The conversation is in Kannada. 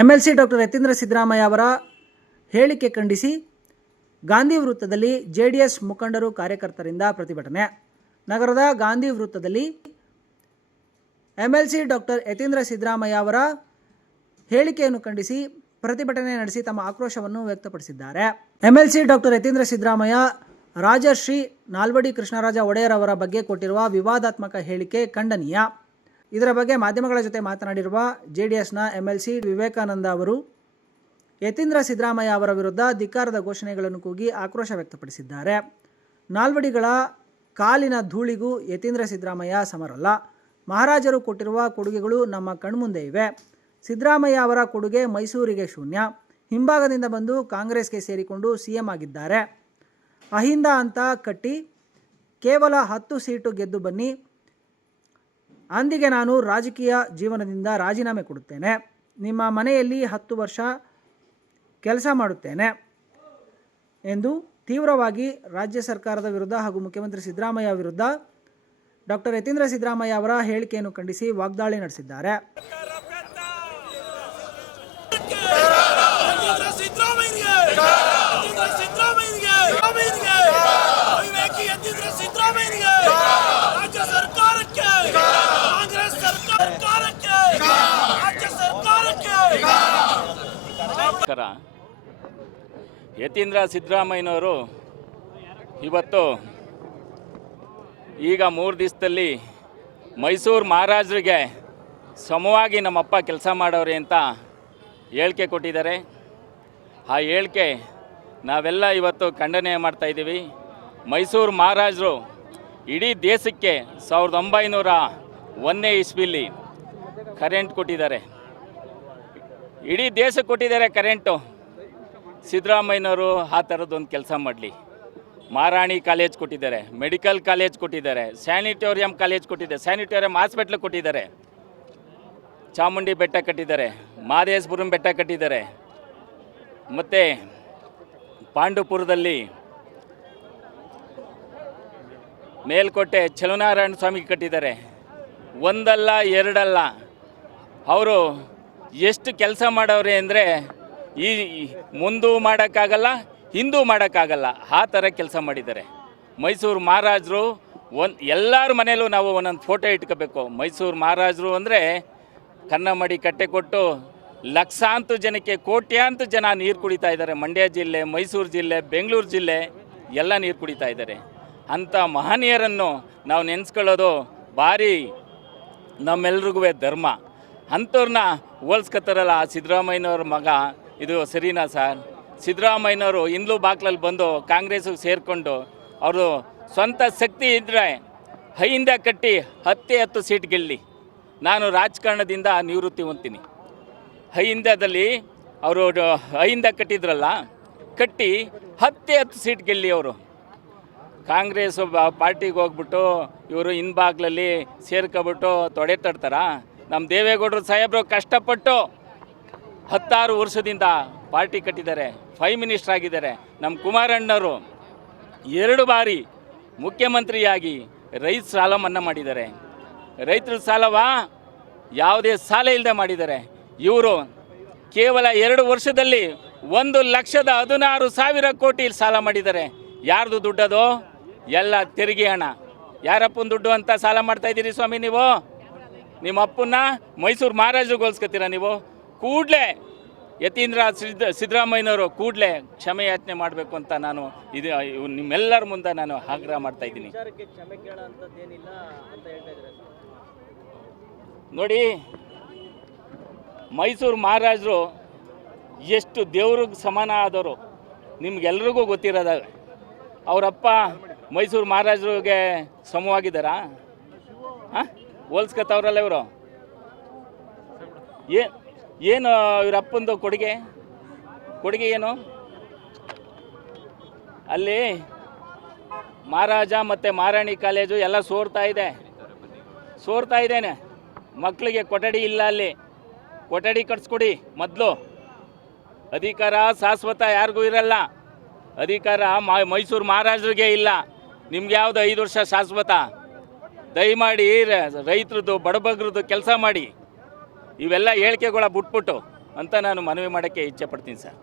M L C doctor Yathindra Siddaramaiah ಅವರ ಹೇಳಿಕೆ ಖಂಡಿಸಿ ಗಾಂಧಿ ವೃತ್ತದಲ್ಲಿ ಜೆ ಡಿ ಎಸ್ ಮುಖಂಡರು ಕಾರ್ಯಕರ್ತರಿಂದ ಪ್ರತಿಭಟನೆ. ನಗರದ ಗಾಂಧಿ ವೃತ್ತದಲ್ಲಿ M L C doctor Yathindra Siddaramaiah ಅವರ ಹೇಳಿಕೆಯನ್ನು ಖಂಡಿಸಿ ಪ್ರತಿಭಟನೆ ನಡೆಸಿ ತಮ್ಮ ಆಕ್ರೋಶವನ್ನು ವ್ಯಕ್ತಪಡಿಸಿದ್ದಾರೆ. M L C doctor Yathindra Siddaramaiah Rajashri Nalvadi Krishnaraja Wadiyar ಅವರ ಬಗ್ಗೆ ಕೊಟ್ಟಿರುವ ವಿವಾದಾತ್ಮಕ ಹೇಳಿಕೆ ಖಂಡನೀಯ. ಇದರ ಬಗ್ಗೆ ಮಾಧ್ಯಮಗಳ ಜೊತೆ ಮಾತನಾಡಿರುವ ಜೆ ಡಿ ಎಸ್ನ ಎಂ ಎಲ್ ಸಿ ವಿವೇಕಾನಂದ ಅವರು, ಯತೀಂದ್ರ ಸಿದ್ದರಾಮಯ್ಯ ಅವರ ವಿರುದ್ಧ ಧಿಕ್ಕಾರದ ಘೋಷಣೆಗಳನ್ನು ಕೂಗಿ ಆಕ್ರೋಶ ವ್ಯಕ್ತಪಡಿಸಿದ್ದಾರೆ. ನಾಲ್ವಡಿಗಳ ಕಾಲಿನ ಧೂಳಿಗೂ ಯತೀಂದ್ರ ಸಿದ್ದರಾಮಯ್ಯ ಸಮರಲ್ಲ. ಮಹಾರಾಜರು ಕೊಟ್ಟಿರುವ ಕೊಡುಗೆಗಳು ನಮ್ಮ ಕಣ್ಮುಂದೆ ಇವೆ. ಸಿದ್ದರಾಮಯ್ಯ ಅವರ ಕೊಡುಗೆ ಮೈಸೂರಿಗೆ ಶೂನ್ಯ. ಹಿಂಭಾಗದಿಂದ ಬಂದು ಕಾಂಗ್ರೆಸ್ಗೆ ಸೇರಿಕೊಂಡು ಸಿ ಎಂ ಆಗಿದ್ದಾರೆ. ಅಹಿಂದ ಅಂತ ಕಟ್ಟಿ ಕೇವಲ ಹತ್ತು ಸೀಟು ಗೆದ್ದು ಬನ್ನಿ. ಅಂದಿಗೆ ನಾನು ರಾಜಕೀಯ ಜೀವನದಿಂದ ರಾಜೀನಾಮೆ ಕೊಡುತ್ತೇನೆ. ನಿಮ್ಮ ಮನೆಯಲ್ಲಿ ಹತ್ತು ವರ್ಷ ಕೆಲಸ ಮಾಡುತ್ತೇನೆ ಎಂದು ತೀವ್ರವಾಗಿ ರಾಜ್ಯ ಸರ್ಕಾರದ ವಿರುದ್ಧ ಹಾಗೂ ಮುಖ್ಯಮಂತ್ರಿ ಸಿದ್ದರಾಮಯ್ಯ ವಿರುದ್ಧ ಡಾಕ್ಟರ್ ಯತೀಂದ್ರ ಸಿದ್ದರಾಮಯ್ಯ ಅವರ ಹೇಳಿಕೆಯನ್ನು ಖಂಡಿಸಿ ವಾಗ್ದಾಳಿ ನಡೆಸಿದ್ದಾರೆ. ನಮಸ್ಕಾರ ಯತೀಂದ್ರ ಸಿದ್ದರಾಮಯ್ಯನವರು ಇವತ್ತು ಈಗ ಮೂರು ದಿವಸದಲ್ಲಿ ಮೈಸೂರು ಮಹಾರಾಜರಿಗೆ ಸಮವಾಗಿ ನಮ್ಮಪ್ಪ ಕೆಲಸ ಮಾಡೋರಿ ಅಂತ ಹೇಳಿಕೆ ಕೊಟ್ಟಿದ್ದಾರೆ. ಆ ಹೇಳಿಕೆ ನಾವೆಲ್ಲ ಇವತ್ತು ಖಂಡನೆ ಮಾಡ್ತಾಯಿದ್ದೀವಿ ಮೈಸೂರು ಮಹಾರಾಜರು ಇಡೀ ದೇಶಕ್ಕೆ ಸಾವಿರದ ಒಂಬೈನೂರ ಒಂದನೇ ಇಸ್ವಿಲಿ ಕರೆಂಟ್ ಕೊಟ್ಟಿದ್ದಾರೆ. ಇಡೀ ದೇಶಕ್ಕೆ ಕೊಟ್ಟಿದ್ದಾರೆ ಕರೆಂಟು. ಸಿದ್ದರಾಮಯ್ಯನವರು ಆ ಥರದ್ದೊಂದು ಕೆಲಸ ಮಾಡಲಿ. ಮಹಾರಾಣಿ ಕಾಲೇಜ್ ಕೊಟ್ಟಿದ್ದಾರೆ, ಮೆಡಿಕಲ್ ಕಾಲೇಜ್ ಕೊಟ್ಟಿದ್ದಾರೆ, ಸ್ಯಾನಿಟೋರಿಯಂ ಕಾಲೇಜ್ ಕೊಟ್ಟಿದ್ದಾರೆ ಸ್ಯಾನಿಟೋರಿಯಂ ಹಾಸ್ಪಿಟ್ಲ್ ಕೊಟ್ಟಿದ್ದಾರೆ. ಚಾಮುಂಡಿ ಬೆಟ್ಟ ಕಟ್ಟಿದ್ದಾರೆ ಮಾದೇಶ್ಪುರಂ ಬೆಟ್ಟ ಕಟ್ಟಿದ್ದಾರೆ. ಮತ್ತು ಪಾಂಡುಪುರದಲ್ಲಿ ಮೇಲ್ಕೋಟೆ ಚಲುನಾರಾಯಣ ಸ್ವಾಮಿ ಕಟ್ಟಿದ್ದಾರೆ. ಒಂದಲ್ಲ, ಎರಡಲ್ಲ. ಅವರು ಎಷ್ಟು ಕೆಲಸ ಮಾಡವ್ರೆ ಅಂದರೆ ಈ ಮುಂದೂ ಮಾಡೋಕ್ಕಾಗಲ್ಲ, ಹಿಂದೂ ಮಾಡೋಕ್ಕಾಗಲ್ಲ. ಆ ಥರ ಕೆಲಸ ಮಾಡಿದ್ದಾರೆ. ಮೈಸೂರು ಮಹಾರಾಜರು ಒಂದು ಎಲ್ಲರ ಮನೆಯಲ್ಲೂ ನಾವು ಒಂದೊಂದು ಫೋಟೋ ಇಟ್ಕೋಬೇಕು. ಮೈಸೂರು ಮಹಾರಾಜರು ಅಂದರೆ ಕನ್ನಮಡಿ ಕಟ್ಟೆ ಕೊಟ್ಟು ಲಕ್ಷಾಂತರ ಜನಕ್ಕೆ ಕೋಟ್ಯಾಂತರ ಜನ ನೀರು ಕುಡಿತಾ ಇದ್ದಾರೆ. ಮಂಡ್ಯ ಜಿಲ್ಲೆ, ಮೈಸೂರು ಜಿಲ್ಲೆ, ಬೆಂಗಳೂರು ಜಿಲ್ಲೆ ಎಲ್ಲ ನೀರು ಕುಡಿತಾ ಇದ್ದಾರೆ. ಅಂಥ ಮಹನೀಯರನ್ನು ನಾವು ನೆನೆಸ್ಕೊಳ್ಳೋದು ಭಾರಿ ನಮ್ಮೆಲ್ರಿಗೂ ಧರ್ಮ. ಅಂಥವ್ರನ್ನ ಹೋಲ್ಸ್ಕೊತಾರಲ್ಲ ಸಿದ್ದರಾಮಯ್ಯನವ್ರ ಮಗ. ಇದು ಸರಿನಾ ಸರ್? ಸಿದ್ದರಾಮಯ್ಯನವರು ಇಂದ್ಲು ಬಾಕ್ಲಲ್ಲಿ ಬಂದು ಕಾಂಗ್ರೆಸ್ಗೆ ಸೇರಿಕೊಂಡು ಅವರು ಸ್ವಂತ ಶಕ್ತಿ ಇದ್ದರೆ ಹೈಯಿಂದ ಕಟ್ಟಿ ಹತ್ತೇ ಹತ್ತು ಸೀಟ್ ಗೆಲ್ಲಿ ನಾನು ರಾಜಕಾರಣದಿಂದ ನಿವೃತ್ತಿ ಹೊಂತೀನಿ ಹೈಯಿಂದದಲ್ಲಿ ಅವರು ಹೈಯಿಂದ ಕಟ್ಟಿದ್ರಲ್ಲ, ಕಟ್ಟಿ ಹತ್ತೇ ಹತ್ತು ಸೀಟ್ ಗೆಲ್ಲಿ ಅವರು. ಕಾಂಗ್ರೆಸ್ ಪಾರ್ಟಿಗೆ ಹೋಗ್ಬಿಟ್ಟು ಇವರು ಹಿಂಬಾಗ್ಲಲ್ಲಿ ಸೇರ್ಕೊಬಿಟ್ಟು ತೊಡೆ ತಡ್ತಾರ? ನಮ್ಮ ದೇವೇಗೌಡರು ಸಾಹೇಬರು ಕಷ್ಟಪಟ್ಟು ಹತ್ತಾರು ವರ್ಷದಿಂದ ಪಾರ್ಟಿ ಕಟ್ಟಿದ್ದಾರೆ ಫೈವ್ ಮಿನಿಸ್ಟರ್ ಆಗಿದ್ದಾರೆ. ನಮ್ಮ ಕುಮಾರಣ್ಣವರು ಎರಡು ಬಾರಿ ಮುಖ್ಯಮಂತ್ರಿಯಾಗಿ ರೈತ ಸಾಲ ಮನ್ನಾ ಮಾಡಿದ್ದಾರೆ. ರೈತರ ಸಾಲವ ಯಾವುದೇ ಸಾಲ ಇಲ್ಲದೆ ಮಾಡಿದ್ದಾರೆ. ಇವರು ಕೇವಲ ಎರಡು ವರ್ಷದಲ್ಲಿ ಒಂದು ಲಕ್ಷದ ಹದಿನಾರು ಸಾವಿರ ಕೋಟಿ ಸಾಲ ಮಾಡಿದ್ದಾರೆ. ಯಾರ್ದು ದುಡ್ಡದು? ಎಲ್ಲ ತೆರಿಗೆ ಹಣ. ಯಾರಪ್ಪನ ದುಡ್ಡು ಅಂತ ಸಾಲ ಮಾಡ್ತಾ ಇದ್ದೀರಿ ಸ್ವಾಮಿ ನೀವು? ನಿಮ್ಮ ಅಪ್ಪನ್ನ ಮೈಸೂರು ಮಹಾರಾಜರು ಹೋಲ್ಸ್ಕೊತೀರ ನೀವು? ಕೂಡಲೇ ಯತೀಂದ್ರ ಸಿದ್ದ ಸಿದ್ದರಾಮಯ್ಯನವರು ಕೂಡಲೇ ಕ್ಷಮೆ ಯಾಚನೆ ಮಾಡಬೇಕು ಅಂತ ನಾನು ಇದು ಇವ್ ನಿಮ್ಮೆಲ್ಲರ ಮುಂದೆ ನಾನು ಆಗ್ರಹ ಮಾಡ್ತಾ ಇದ್ದೀನಿ. ನೋಡಿ ಮೈಸೂರು ಮಹಾರಾಜರು ಎಷ್ಟು ದೇವ್ರಿಗೆ ಸಮಾನ ಆದವರು ನಿಮ್ಗೆಲ್ರಿಗೂ ಗೊತ್ತಿರೋದ ಅವರಪ್ಪ ಮೈಸೂರು ಮಹಾರಾಜರಿಗೆ ಸಮವಾಗಿದ್ದಾರಾ? ಹಾಂ? ಹೋಲ್ಸ್ಕೊತವ್ರಲ್ಲ ಇವರು. ಏನು ಏನು ಇವ್ರ ಅಪ್ಪಂದು ಕೊಡುಗೆ? ಕೊಡುಗೆ ಏನು? ಅಲ್ಲಿ ಮಹಾರಾಜ ಮತ್ತು ಮಹಾರಾಣಿ ಕಾಲೇಜು ಎಲ್ಲ ಸೋರ್ತಾ ಇದೆ. ಸೋರ್ತಾ ಇದ್ದೇನೆ. ಮಕ್ಕಳಿಗೆ ಕೊಠಡಿ ಇಲ್ಲ ಅಲ್ಲಿ. ಕೊಠಡಿ ಕಟ್ಸ್ಕೊಡಿ ಮೊದಲು. ಅಧಿಕಾರ ಶಾಶ್ವತ ಯಾರಿಗೂ ಇರಲ್ಲ. ಅಧಿಕಾರ ಮೈಸೂರು ಮಹಾರಾಜರಿಗೆ ಇಲ್ಲ. ನಿಮ್ಗೆ ಯಾವುದು ಐದು ವರ್ಷ ಶಾಶ್ವತ? ದಯಮಾಡಿ ರೈತರದ್ದು, ಬಡಬಗ್ರದ್ದು ಕೆಲಸ ಮಾಡಿ. ಇವೆಲ್ಲ ಹೇಳಿಕೆಗಳ ಬಿಟ್ಬಿಟ್ಟು ಅಂತ ನಾನು ಮನವಿ ಮಾಡೋಕ್ಕೆ ಇಚ್ಛೆ ಪಡ್ತೀನಿ ಸರ್.